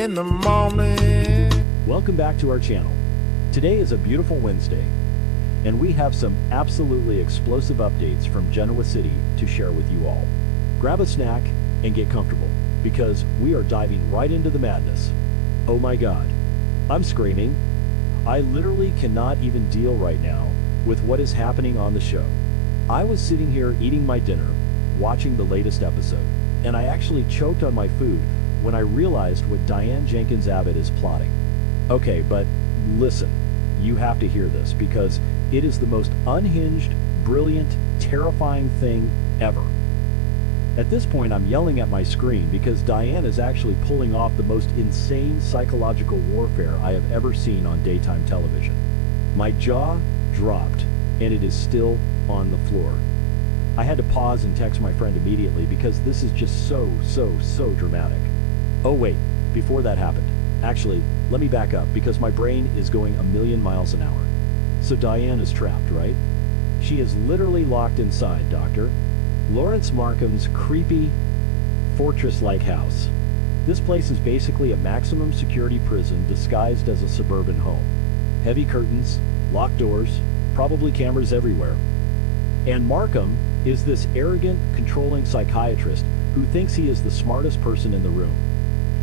in the morning. Welcome back to our channel. Today is a beautiful Wednesday, and we have some absolutely explosive updates from Genoa City to share with you all. Grab a snack and get comfortable, because we are diving right into the madness. Oh my god. I'm screaming. I literally cannot even deal right now with what is happening on the show. I was sitting here eating my dinner, watching the latest episode, and I actually choked on my food when I realized what Diane Jenkins Abbott is plotting. Okay, but listen, you have to hear this because it is the most unhinged, brilliant, terrifying thing ever. At this point, I'm yelling at my screen because Diane is actually pulling off the most insane psychological warfare I have ever seen on daytime television. My jaw dropped, and it is still on the floor. I had to pause and text my friend immediately because this is just so dramatic. Oh wait, before that happened, actually, let me back up because my brain is going a million miles an hour. So Diane is trapped, right? She is literally locked inside, Doctor. Lawrence Markham's creepy, fortress-like house. This place is basically a maximum security prison disguised as a suburban home. Heavy curtains, locked doors, probably cameras everywhere. And Markham is this arrogant, controlling psychiatrist who thinks he is the smartest person in the room.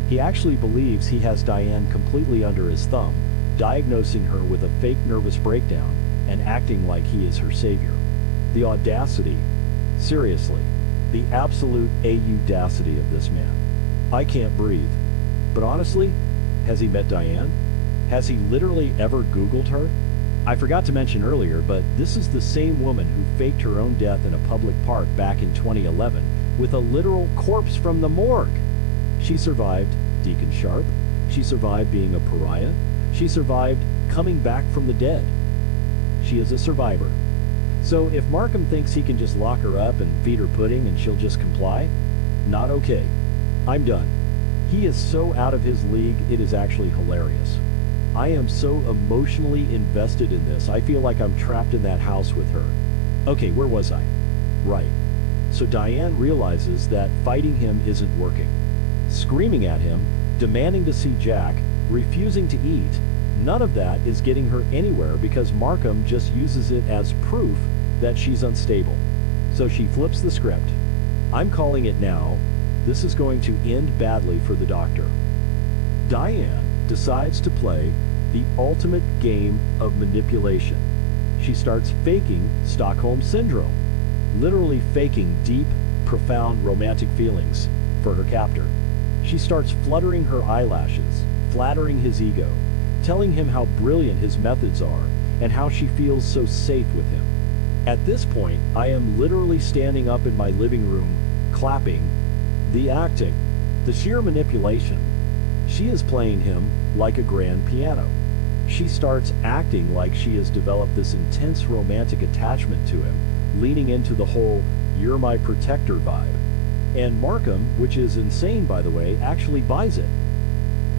He actually believes he has Diane completely under his thumb, diagnosing her with a fake nervous breakdown and acting like he is her savior. The audacity, seriously, the absolute audacity of this man. I can't breathe. But honestly, has he met Diane? Has he literally ever Googled her? I forgot to mention earlier, but this is the same woman who faked her own death in a public park back in 2011 with a literal corpse from the morgue. She survived Deacon Sharp. She survived being a pariah. She survived coming back from the dead. She is a survivor. So if Markham thinks he can just lock her up and feed her pudding and she'll just comply, not okay. I'm done. He is so out of his league, it is actually hilarious. I am so emotionally invested in this, I feel like I'm trapped in that house with her. Okay, where was I? Right. So Diane realizes that fighting him isn't working. Screaming at him, demanding to see Jack, refusing to eat, none of that is getting her anywhere because Markham just uses it as proof that she's unstable. So she flips the script. I'm calling it now. This is going to end badly for the Doctor. Diane decides to play the ultimate game of manipulation. She starts faking Stockholm Syndrome, literally faking deep, profound romantic feelings for her captor. She starts fluttering her eyelashes, flattering his ego, telling him how brilliant his methods are and how she feels so safe with him. At this point, I am literally standing up in my living room, clapping. The acting, the sheer manipulation. She is playing him like a grand piano. She starts acting like she has developed this intense romantic attachment to him, leaning into the whole "you're my protector" vibe. And Markham, which is insane by the way, actually buys it.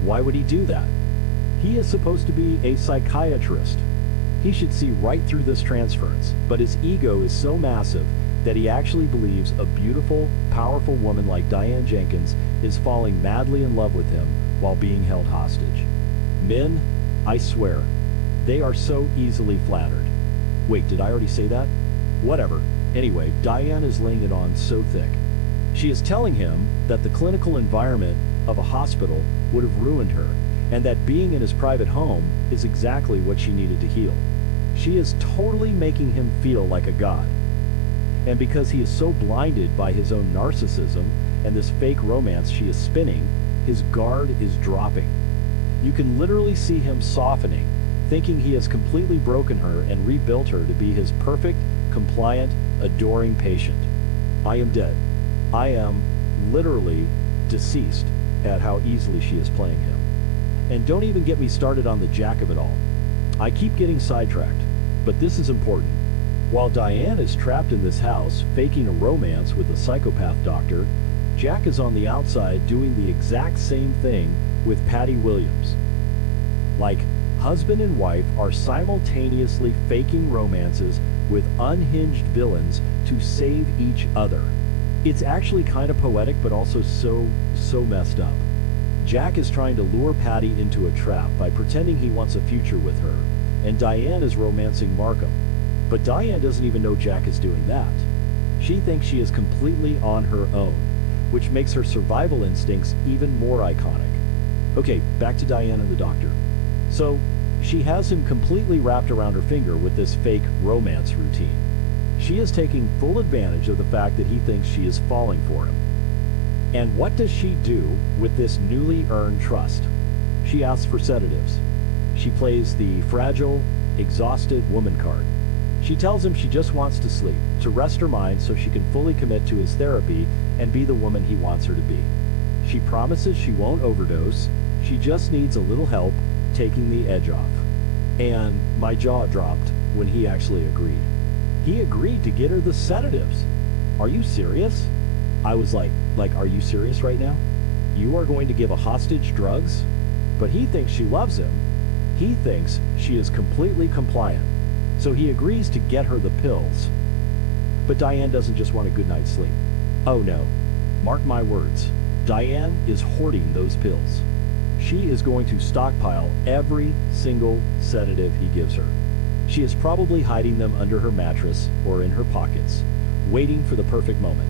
Why would he do that? He is supposed to be a psychiatrist. He should see right through this transference, but his ego is so massive that he actually believes a beautiful, powerful woman like Diane Jenkins is falling madly in love with him while being held hostage. Men, I swear, they are so easily flattered. Wait, did I already say that? Whatever. Anyway, Diane is laying it on so thick. She is telling him that the clinical environment of a hospital would have ruined her, and that being in his private home is exactly what she needed to heal. She is totally making him feel like a god. And because he is so blinded by his own narcissism and this fake romance she is spinning, his guard is dropping. You can literally see him softening, thinking he has completely broken her and rebuilt her to be his perfect, compliant, adoring patient. I am dead. I am literally deceased at how easily she is playing him. And don't even get me started on the Jack of it all. I keep getting sidetracked, but this is important. While Diane is trapped in this house, faking a romance with a psychopath doctor, Jack is on the outside doing the exact same thing with Patty Williams. Like, husband and wife are simultaneously faking romances with unhinged villains to save each other. It's actually kind of poetic, but also so messed up. Jack is trying to lure Patty into a trap by pretending he wants a future with her, and Diane is romancing Markham. But Diane doesn't even know Jack is doing that. She thinks she is completely on her own, which makes her survival instincts even more iconic. Okay, back to Diane and the doctor. So, she has him completely wrapped around her finger with this fake romance routine. She is taking full advantage of the fact that he thinks she is falling for him. And what does she do with this newly earned trust? She asks for sedatives. She plays the fragile, exhausted woman card. She tells him she just wants to sleep, to rest her mind so she can fully commit to his therapy and be the woman he wants her to be. She promises she won't overdose, she just needs a little help taking the edge off. And my jaw dropped when he actually agreed. He agreed to get her the sedatives. Are you serious? I was like, are you serious right now? You are going to give a hostage drugs? But he thinks she loves him. He thinks she is completely compliant. So he agrees to get her the pills. But Diane doesn't just want a good night's sleep. Oh no. Mark my words. Diane is hoarding those pills. She is going to stockpile every single sedative he gives her. She is probably hiding them under her mattress or in her pockets, waiting for the perfect moment.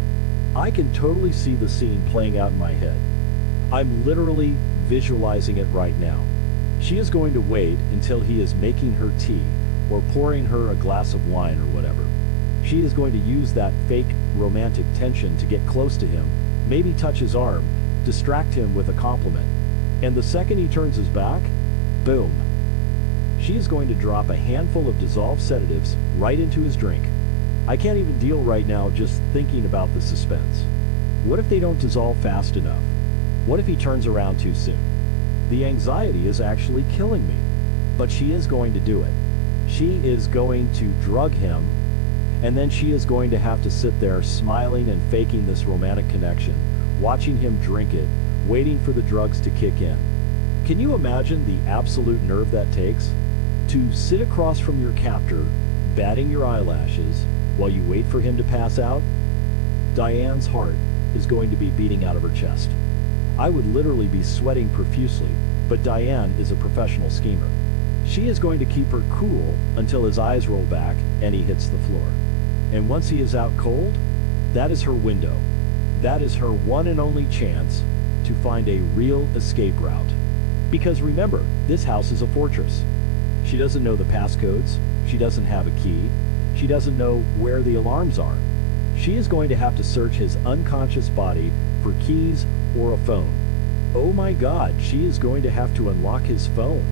I can totally see the scene playing out in my head. I'm literally visualizing it right now. She is going to wait until he is making her tea or pouring her a glass of wine or whatever. She is going to use that fake romantic tension to get close to him, maybe touch his arm, distract him with a compliment. And the second he turns his back, boom. She is going to drop a handful of dissolved sedatives right into his drink. I can't even deal right now just thinking about the suspense. What if they don't dissolve fast enough? What if he turns around too soon? The anxiety is actually killing me. But she is going to do it. She is going to drug him, and then she is going to have to sit there smiling and faking this romantic connection, watching him drink it, waiting for the drugs to kick in. Can you imagine the absolute nerve that takes? To sit across from your captor, batting your eyelashes, while you wait for him to pass out? Diane's heart is going to be beating out of her chest. I would literally be sweating profusely, but Diane is a professional schemer. She is going to keep her cool until his eyes roll back and he hits the floor. And once he is out cold, that is her window. That is her one and only chance to find a real escape route. Because remember, this house is a fortress. She doesn't know the passcodes. She doesn't have a key. She doesn't know where the alarms are. She is going to have to search his unconscious body for keys or a phone. Oh my God, she is going to have to unlock his phone.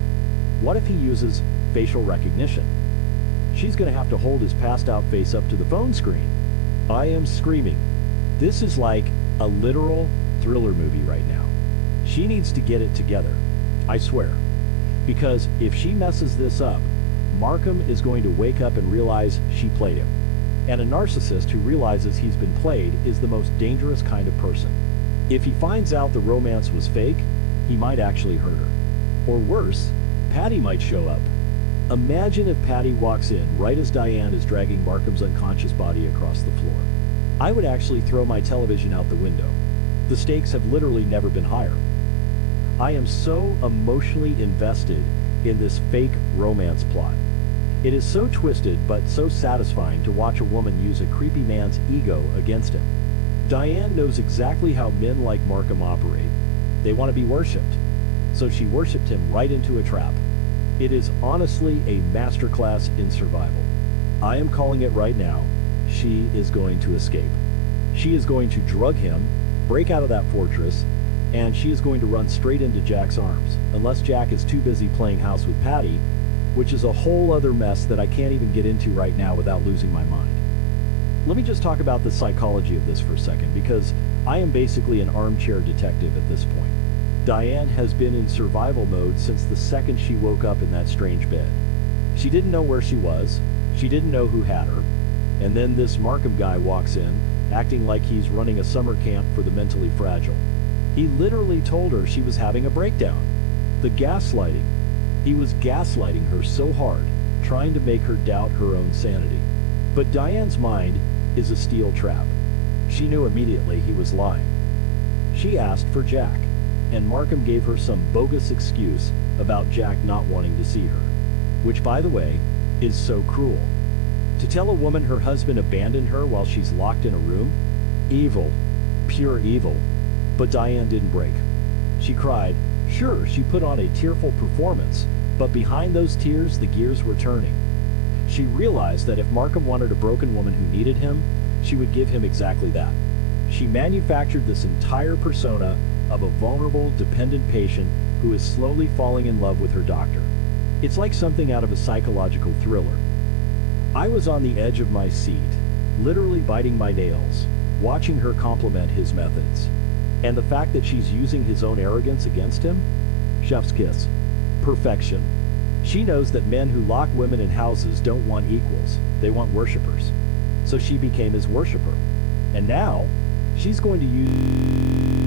What if he uses facial recognition? She's going to have to hold his passed out face up to the phone screen. I am screaming. This is like a literal thriller movie right now. She needs to get it together. I swear. Because if she messes this up, Markham is going to wake up and realize she played him. And a narcissist who realizes he's been played is the most dangerous kind of person. If he finds out the romance was fake, he might actually hurt her. Or worse, Patty might show up. Imagine if Patty walks in right as Diane is dragging Markham's unconscious body across the floor. I would actually throw my television out the window. The stakes have literally never been higher. I am so emotionally invested in this fake romance plot. It is so twisted but so satisfying to watch a woman use a creepy man's ego against him. Diane knows exactly how men like Markham operate. They want to be worshipped. So she worshipped him right into a trap. It is honestly a masterclass in survival. I am calling it right now. She is going to escape. She is going to drug him, break out of that fortress, and she is going to run straight into Jack's arms, unless Jack is too busy playing house with Patty, which is a whole other mess that I can't even get into right now without losing my mind. Let me just talk about the psychology of this for a second, because I am basically an armchair detective at this point. Diane has been in survival mode since the second she woke up in that strange bed. She didn't know where she was, she didn't know who had her, and then this Markham guy walks in, acting like he's running a summer camp for the mentally fragile. He literally told her she was having a breakdown. The gaslighting. He was gaslighting her so hard, trying to make her doubt her own sanity. But Diane's mind is a steel trap. She knew immediately he was lying. She asked for Jack. and Markham gave her some bogus excuse about Jack not wanting to see her. Which, by the way, is so cruel. To tell a woman her husband abandoned her while she's locked in a room? Evil. Pure evil. But Diane didn't break. She cried. Sure, she put on a tearful performance, but behind those tears the gears were turning. She realized that if Markham wanted a broken woman who needed him, she would give him exactly that. She manufactured this entire persona of a vulnerable, dependent patient who is slowly falling in love with her doctor. It's like something out of a psychological thriller. I was on the edge of my seat, literally biting my nails, watching her compliment his methods. And the fact that she's using his own arrogance against him? Chef's kiss. Perfection. She knows that men who lock women in houses don't want equals, they want worshipers. So she became his worshiper. And now, she's going to use